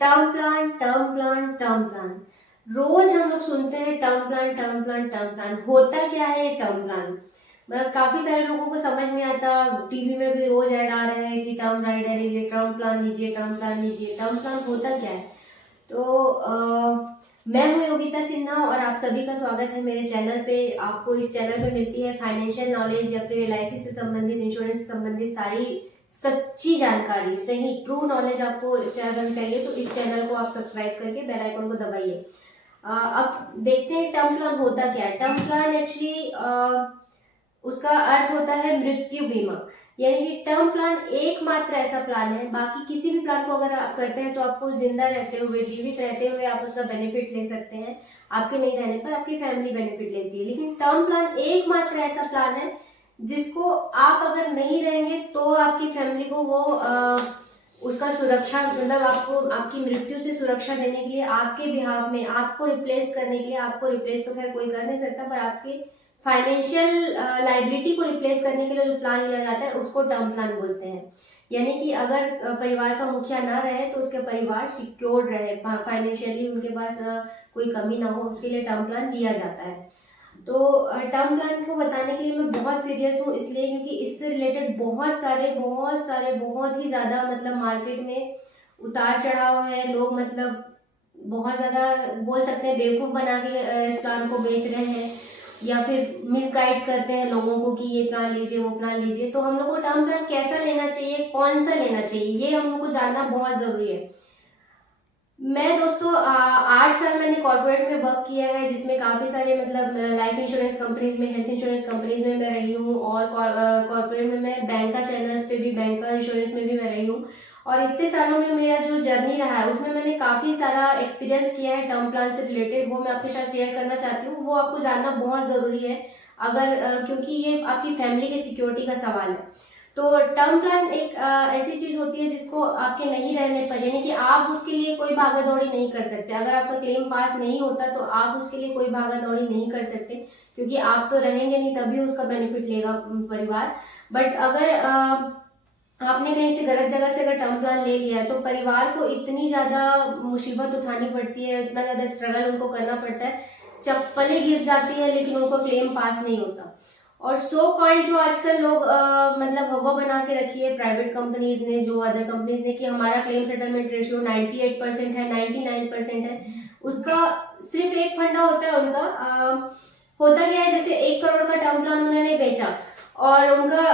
Term plan, term plan, term plan. रोज हम लोग सुनते हैं term plan, term plan, term plan. होता क्या है ये टर्म प्लान? काफी सारे लोगों को समझ नहीं आता। टीवी में भी रोज ऐड आ रहे हैं कि टर्म राइडर लीजिए, टर्म प्लान लीजिए, टर्म प्लान लीजिए। टर्म प्लान होता क्या है? तो मैं हूँ योगिता सिन्हा और आप सभी का स्वागत है मेरे चैनल पे। आपको इस चैनल पे मिलती है फाइनेंशियल नॉलेज या फिर LIC से संबंधित, इंश्योरेंस से संबंधित सारी सच्ची जानकारी, सही ट्रू नॉलेज आपको अगर चाहिए तो इस चैनल को आप सब्सक्राइब करके बेल आइकन को दबाइए। अब देखते हैं टर्म प्लान होता क्या है। टर्म प्लान एक्चुअली उसका अर्थ होता है मृत्यु बीमा। यानी कि टर्म प्लान एकमात्र ऐसा प्लान है, बाकी किसी भी प्लान को अगर आप करते हैं तो आपको जिंदा रहते हुए, जीवित रहते हुए आप उसका बेनिफिट ले सकते हैं। आपके नहीं रहने पर आपकी फैमिली बेनिफिट लेती है। लेकिन टर्म प्लान एकमात्र ऐसा प्लान है जिसको आप अगर नहीं रहेंगे तो आपकी फैमिली को वो उसका सुरक्षा, मतलब आपको आपकी मृत्यु से सुरक्षा देने के लिए, आपके बिहाफ में आपको रिप्लेस करने के लिए, आपको रिप्लेस तो खैर कोई कर नहीं सकता, पर आपके फाइनेंशियल लाइबिलिटी को रिप्लेस करने के लिए जो प्लान लिया जाता है उसको टर्म प्लान बोलते हैं। यानी कि अगर परिवार का मुखिया ना रहे तो उसके परिवार सिक्योर्ड रहे, फाइनेंशियली उनके पास कोई कमी ना हो, उसके लिए टर्म प्लान दिया जाता है। तो टर्म प्लान को बताने के लिए मैं बहुत सीरियस हूँ, इसलिए क्योंकि इससे रिलेटेड बहुत ही ज़्यादा मतलब मार्केट में उतार चढ़ाव है। लोग मतलब बहुत ज़्यादा बोल सकते हैं बेवकूफ़ बना के इस प्लान को बेच रहे हैं या फिर मिसगाइड करते हैं लोगों को कि ये प्लान लीजिए, वो प्लान लीजिए। तो हम लोग को टर्म प्लान कैसा लेना चाहिए, कौन सा लेना चाहिए, ये हम लोग को जानना बहुत ज़रूरी है। मैं दोस्तों 8 साल मैंने कॉर्पोरेट में वर्क किया है, जिसमें काफ़ी सारे मतलब लाइफ इंश्योरेंस कंपनीज में, हेल्थ इंश्योरेंस कंपनीज में मैं रही हूँ, और कॉर्पोरेट में मैं बैंका चैनल्स पे भी, बैंका इंश्योरेंस में भी मैं रही हूँ। और इतने सालों में मेरा जो जर्नी रहा है उसमें मैंने काफ़ी सारा एक्सपीरियंस किया है टर्म प्लान से रिलेटेड। वो मैं आपके साथ शेयर करना चाहती हूँ, वो आपको जानना बहुत ज़रूरी है अगर क्योंकि ये आपकी फैमिली की सिक्योरिटी का सवाल है। तो टर्म प्लान एक ऐसी चीज होती है जिसको आपके नहीं रहने पर, यानी कि आप उसके लिए कोई भागा दौड़ी नहीं कर सकते। अगर आपका क्लेम पास नहीं होता तो आप उसके लिए कोई भागा दौड़ी नहीं कर सकते, क्योंकि आप तो रहेंगे नहीं, तभी उसका बेनिफिट लेगा परिवार। बट अगर आपने कहीं से गलत जगह से अगर टर्म प्लान ले लिया है तो परिवार को इतनी ज्यादा मुसीबत उठानी पड़ती है, इतना ज्यादा स्ट्रगल उनको करना पड़ता है, चप्पलें गिर जाती है लेकिन उनको क्लेम पास नहीं होता। और सो कॉल्ड जो आजकल लोग मतलब हवा बना के रखी है प्राइवेट कंपनीज ने, जो अदर कंपनीज ने, कि हमारा क्लेम सेटलमेंट रेशियो 98% है, 99% है, उसका सिर्फ एक फंडा होता है उनका। होता क्या है, जैसे 1 करोड़ का टर्म प्लान उन्होंने बेचा और उनका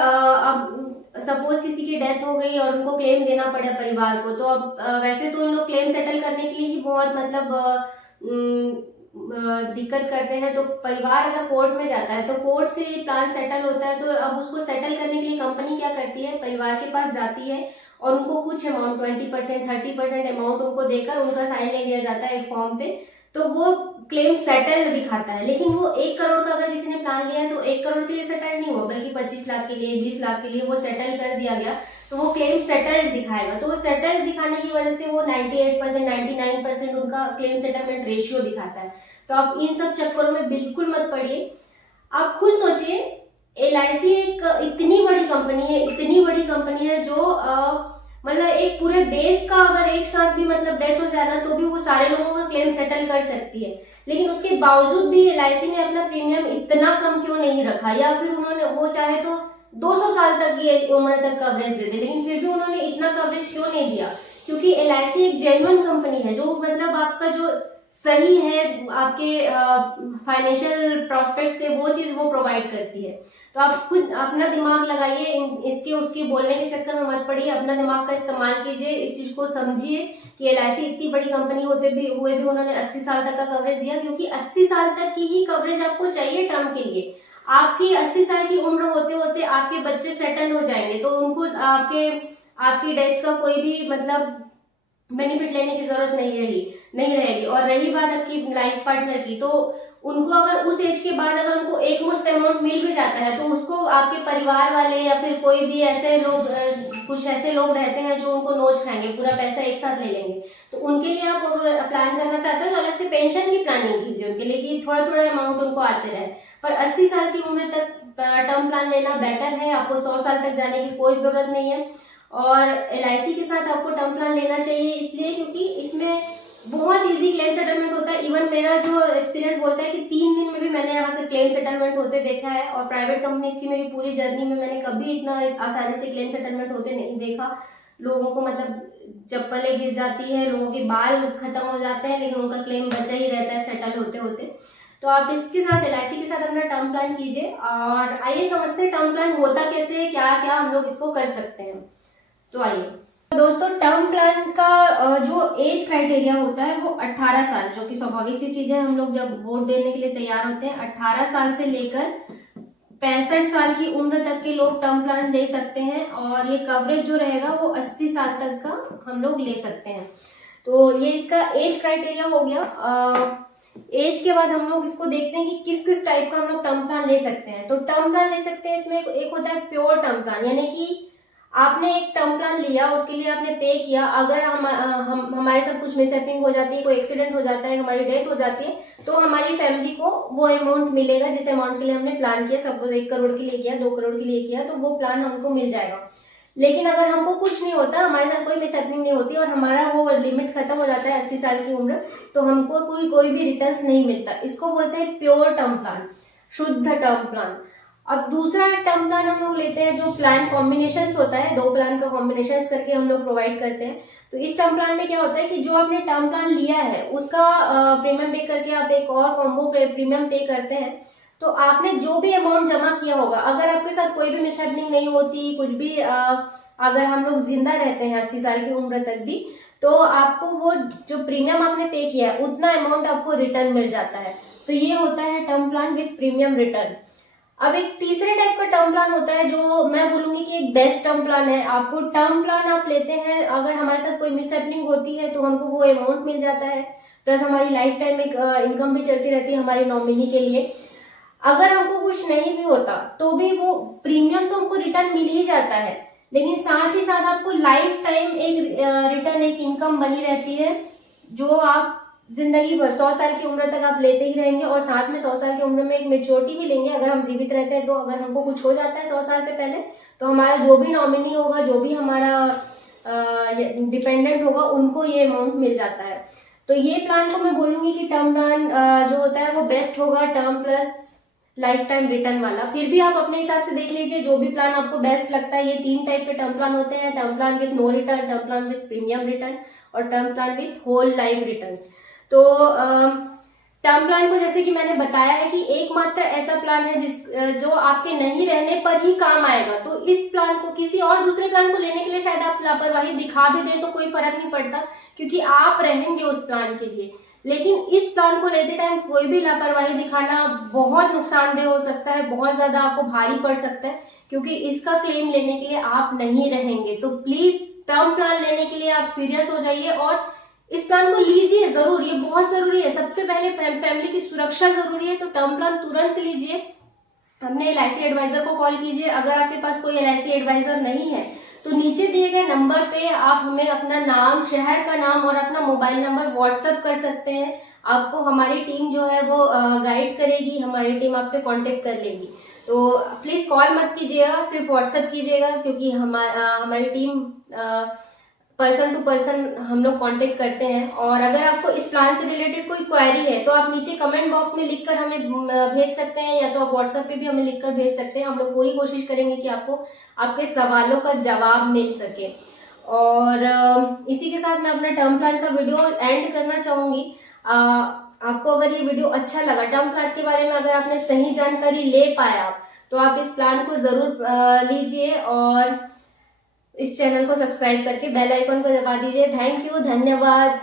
अब सपोज किसी की डेथ हो गई और उनको क्लेम देना पड़ा परिवार को, तो अब वैसे तो उन लोग क्लेम सेटल करने के लिए ही बहुत मतलब दिक्कत करते हैं। तो परिवार अगर कोर्ट में जाता है तो कोर्ट से प्लान सेटल होता है, तो अब उसको सेटल करने के लिए कंपनी क्या करती है, परिवार के पास जाती है और उनको कुछ अमाउंट 20% 30% अमाउंट उनको देकर उनका साइन ले लिया जाता है एक फॉर्म पे, तो वो क्लेम सेटल दिखाता है। लेकिन वो 1 करोड़ का अगर किसी ने प्लान लिया है तो 1 करोड़ के लिए सेटल नहीं हुआ, बल्कि 25 लाख के लिए, 20 लाख के लिए वो सेटल कर दिया गया, तो वो क्लेम सेटल दिखाएगा। तो वो सेटल दिखाने की वजह से वो 98% 99% उनका क्लेम सेटलमेंट रेशियो दिखाता है। तो आप इन सब चक्करों में बिल्कुल मत पड़िए। आप खुद सोचिए, LIC एक इतनी बड़ी कंपनी है, इतनी बड़ी कंपनी है जो मतलब एक पूरे देश का अगर एक साथ भी मतलब डेथ हो जाए ना तो भी वो सारे लोगों का क्लेम सेटल कर सकती है। लेकिन उसके बावजूद भी LIC ने अपना प्रीमियम इतना कम क्यों नहीं रखा, या फिर उन्होंने वो चाहे तो 200 साल तक की उम्र तक कवरेज दे दे, लेकिन फिर भी उन्होंने इतना कवरेज क्यों नहीं दिया? क्योंकि LIC एक जेन्युइन कंपनी है, जो मतलब आपका जो सही है, आपके फाइनेंशियल प्रोस्पेक्ट से वो चीज वो प्रोवाइड करती है। तो आप खुद अपना दिमाग लगाइए, इसके उसके बोलने के चक्कर में मत पड़िए, अपना दिमाग का इस्तेमाल कीजिए, इस चीज को समझिए कि LIC इतनी बड़ी कंपनी होते भी हुए भी उन्होंने 80 साल तक का कवरेज दिया, क्योंकि 80 साल तक की ही कवरेज आपको चाहिए टर्म के लिए। आपकी 80 साल की उम्र होते होते आपके बच्चे सेटल हो जाएंगे, तो उनको आपकी डेथ का कोई भी मतलब बेनिफिट लेने की जरूरत नहीं रहेगी। और रही बात आपकी लाइफ पार्टनर की, तो उनको अगर उस एज के बाद अगर उनको एक मुश्त अमाउंट मिल भी जाता है तो उसको आपके परिवार वाले या फिर कोई भी ऐसे लोग कुछ ऐसे लोग रहते हैं जो उनको नोच खाएंगे, पूरा पैसा एक साथ ले लेंगे। तो उनके लिए आप अगर प्लान करना चाहते हो तो अलग से पेंशन की प्लानिंग कीजिए उनके लिए, कि थोड़ा थोड़ा अमाउंट उनको आते रहे। पर 80 साल की उम्र तक टर्म प्लान लेना बेटर है, आपको 100 साल तक जाने की कोई जरूरत नहीं है। और LIC के साथ आपको टर्म प्लान लेना चाहिए इसलिए क्योंकि इसमें क्लेम सेटलमेंट होता है। इवन मेरा जो एक्सपीरियंस बोलता है कि 3 दिन में भी मैंने यहाँ पे क्लेम सेटलमेंट होते देखा है। और प्राइवेट कंपनीज की मेरी पूरी जर्नी में मैंने कभी इतना आसानी से क्लेम सेटलमेंट होते नहीं देखा। लोगों को मतलब चप्पलें घिस जाती है, लोगों के बाल खत्म हो जाते हैं, लेकिन उनका क्लेम बचा ही रहता है सेटल होते होते। तो आप इसके साथ LIC के साथ अपना टर्म प्लान कीजिए। और आइए समझते हैं टर्म प्लान होता कैसे है, क्या क्या हम लोग इसको कर सकते हैं। तो आइए दोस्तों, टर्म प्लान का जो एज क्राइटेरिया होता है वो 18 साल, जो कि स्वाभाविक सी चीज है। हम लोग जब वोट देने के लिए तैयार होते हैं 18 साल से लेकर 65 साल की उम्र तक के लोग टर्म प्लान ले सकते हैं। और ये कवरेज जो रहेगा वो 80 साल तक का हम लोग ले सकते हैं। तो ये इसका एज क्राइटेरिया हो गया। एज के बाद हम लोग इसको देखते हैं कि किस किस टाइप का हम लोग टर्म प्लान ले सकते हैं। तो टर्म प्लान ले सकते हैं, इसमें एक होता है प्योर टर्म प्लान, यानी कि आपने एक टर्म प्लान लिया, उसके लिए आपने पे किया। अगर हमारे साथ कुछ मिसहैपनिंग हो जाती है, कोई एक्सीडेंट हो जाता है, हमारी डेथ हो जाती है, तो हमारी फैमिली को वो अमाउंट मिलेगा जिस अमाउंट के लिए हमने प्लान किया। सपोज 1 करोड़ के लिए किया, 2 करोड़ के लिए किया, तो वो प्लान हमको मिल जाएगा। लेकिन अगर हमको कुछ नहीं होता, हमारे साथ कोई मिसहैपनिंग नहीं होती और हमारा वो लिमिट खत्म हो जाता है 80 साल की उम्र, तो हमको कोई भी रिटर्न्स नहीं मिलता। इसको बोलते हैं प्योर टर्म प्लान, शुद्ध टर्म प्लान। अब दूसरा टर्म प्लान हम लोग लेते हैं जो प्लान कॉम्बिनेशन होता है, 2 प्लान का कॉम्बिनेशन करके हम लोग प्रोवाइड करते हैं। तो इस टर्म प्लान में क्या होता है कि जो आपने टर्म प्लान लिया है उसका प्रीमियम पे करके आप एक और कॉम्बो प्रीमियम पे करते हैं। तो आपने जो भी अमाउंट जमा किया होगा, अगर आपके साथ कोई भी मिसहैपनिंग नहीं होती, कुछ भी अगर हम लोग जिंदा रहते हैं 80 साल की उम्र तक भी, तो आपको वो जो प्रीमियम आपने पे किया है उतना अमाउंट आपको रिटर्न मिल जाता है। तो ये होता है term plan with premium return. अब एक तीसरे टाइप का टर्म प्लान होता है जो मैं बोलूंगी कि एक बेस्ट टर्म प्लान है। आपको टर्म प्लान आप लेते हैं, अगर हमारे साथ कोई मिसहैपनिंग होती है तो हमको वो अमाउंट मिल जाता है, प्लस हमारी लाइफ टाइम एक इनकम भी चलती रहती है हमारी नॉमिनी के लिए। अगर हमको कुछ नहीं भी होता तो भी वो प्रीमियम तो हमको रिटर्न मिल ही जाता है, लेकिन साथ ही साथ आपको लाइफ टाइम एक रिटर्न, एक इनकम बनी रहती है जो आप जिंदगी भर 100 साल की उम्र तक आप लेते ही रहेंगे। और साथ में 100 साल की उम्र में एक मेच्योरिटी भी लेंगे अगर हम जीवित रहते हैं। तो अगर हमको कुछ हो जाता है 100 साल से पहले, तो हमारा जो भी नॉमिनी होगा, जो भी हमारा डिपेंडेंट होगा, उनको ये अमाउंट मिल जाता है। तो ये प्लान को मैं बोलूंगी कि टर्म प्लान जो होता है वो बेस्ट होगा, term plus life time return वाला। फिर भी आप अपने हिसाब से देख लीजिए जो भी प्लान आपको बेस्ट लगता है। ये 3 टाइप के टर्म प्लान होते हैं, term plan with no return, term plan with premium return और term plan with whole life returns. तो टर्म प्लान को जैसे कि मैंने बताया है कि एकमात्र ऐसा प्लान है जो आपके नहीं रहने पर ही काम आएगा। तो इस प्लान को, किसी और दूसरे प्लान को लेने के लिए शायद आप लापरवाही दिखा भी दें तो कोई फर्क नहीं पड़ता, क्योंकि आप रहेंगे उस प्लान के लिए। लेकिन इस प्लान को लेते टाइम कोई भी लापरवाही दिखाना बहुत नुकसानदेह हो सकता है, बहुत ज्यादा आपको भारी पड़ सकता है, क्योंकि इसका क्लेम लेने के लिए आप नहीं रहेंगे। तो प्लीज टर्म प्लान लेने के लिए आप सीरियस हो जाइए और इस प्लान को लीजिए जरूर, ये बहुत जरूरी है। सबसे पहले फैमिली की सुरक्षा जरूरी है, तो टर्म प्लान तुरंत लीजिए। अपने LIC एडवाइजर को कॉल कीजिए। अगर आपके पास कोई LIC एडवाइजर नहीं है तो नीचे दिए गए नंबर पे आप हमें अपना नाम, शहर का नाम और अपना मोबाइल नंबर व्हाट्सएप कर सकते हैं। आपको हमारी टीम जो है वो गाइड करेगी, हमारी टीम आपसे कांटेक्ट कर लेगी। तो प्लीज कॉल मत कीजिएगा, सिर्फ व्हाट्सएप कीजिएगा, क्योंकि हमारी टीम पर्सन टू पर्सन हम लोग कांटेक्ट करते हैं। और अगर आपको इस प्लान से रिलेटेड कोई क्वेरी है तो आप नीचे कमेंट बॉक्स में लिखकर हमें भेज सकते हैं, या तो आप व्हाट्सएप पे भी हमें लिखकर भेज सकते हैं। हम लोग पूरी कोशिश करेंगे कि आपको आपके सवालों का जवाब मिल सके। और इसी के साथ मैं अपना टर्म प्लान का वीडियो एंड करना चाहूंगी। आपको अगर ये वीडियो अच्छा लगा, टर्म प्लान के बारे में अगर आपने सही जानकारी ले पाया, तो आप इस प्लान को जरूर लीजिए और इस चैनल को सब्सक्राइब करके बेल आइकन को दबा दीजिए। थैंक यू, धन्यवाद।